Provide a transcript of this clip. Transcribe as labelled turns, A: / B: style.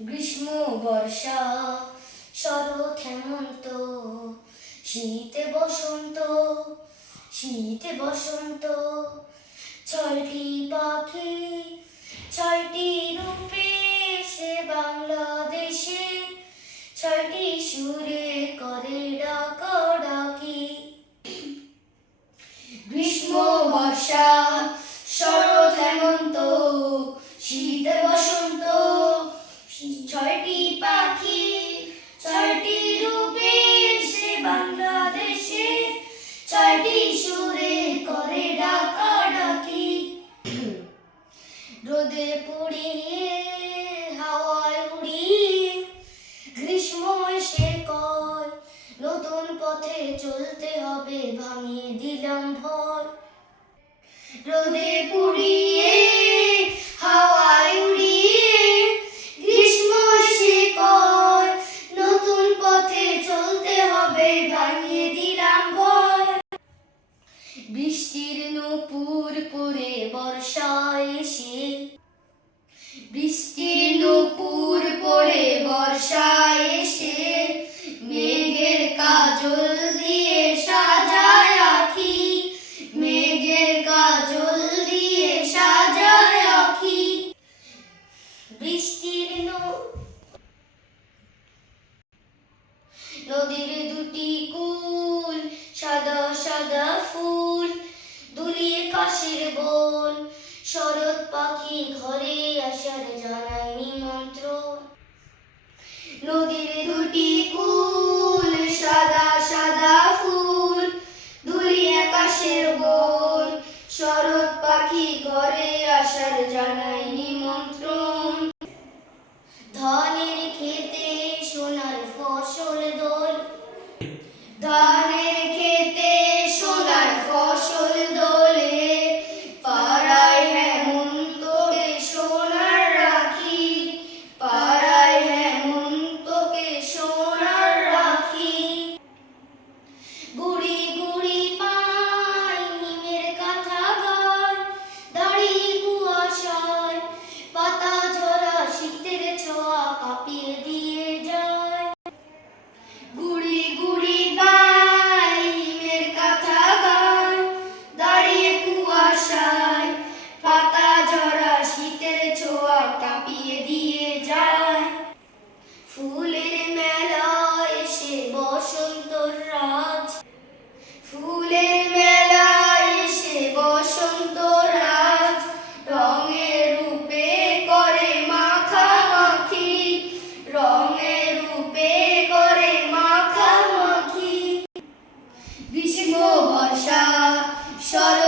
A: গ্রীষ্ম বর্ষা শরৎ হেমন্ত শীতে বসন্ত শীতে বসন্ত ছয়টি পাখি চলতে হবে ভাঙিয়ে দিলাম ভয়। রোদে পুড়িয়ে বৃষ্টির নূপুর পরে বর্ষা এসে বৃষ্টির সাদা ফুল দুলিয়ে কাশের বন। শরৎ পাখি ঘরে আসার জানাই নিমন্ত্রণ নদীর দুটি কুল, সাদা সাদা ফুল দুলিয়ে আকাশের বন। শরৎ পাখি ঘরে আসার জানাই বর্ষা সরল